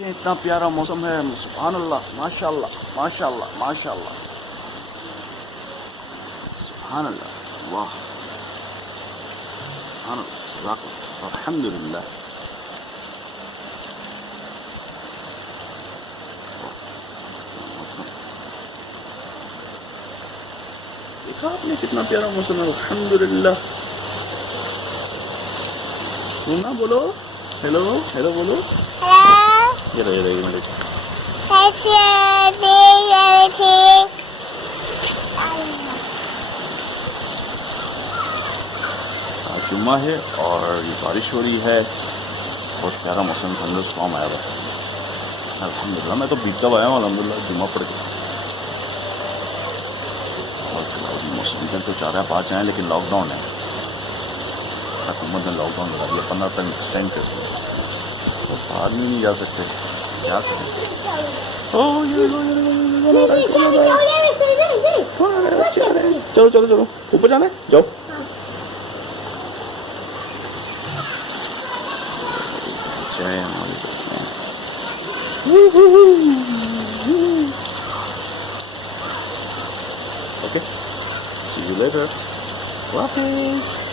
इतना प्यारा मौसम है, सुभान अल्लाह, माशाअल्लाह माशाअल्लाह माशाअल्लाह, सुभान अल्लाह, वाह, सुभान अल्लाह, अल्हम्दुलिल्लाह। देखा आपने कितना प्यारा मौसम है, अल्हम्दुलिल्लाह। सुना, बोलो हेलो हेलो बोलो। ये लो ये मिनट। आज जुम्मा है और ये बारिश हो रही है, बहुत प्यारा मौसम, थंडर स्टॉर्म आया हुआ है। अल्हम्दुलिल्लाह, मैं तो बीतता आया हूँ अल्हम्दुलिल्लाह, जुम्मा पड़ गया। और मौसम इधर तो चाह रहा है 5 आए, लेकिन लॉकडाउन है, हुकूमत ने लॉकडाउन लगा दिया, 15 तक एक्सटेंड कर दिया, तो बाहर नहीं जा सकते, क्या करें। चलो चलो चलो, ऊपर जाना है, जाओ। Okay, see you later. वापस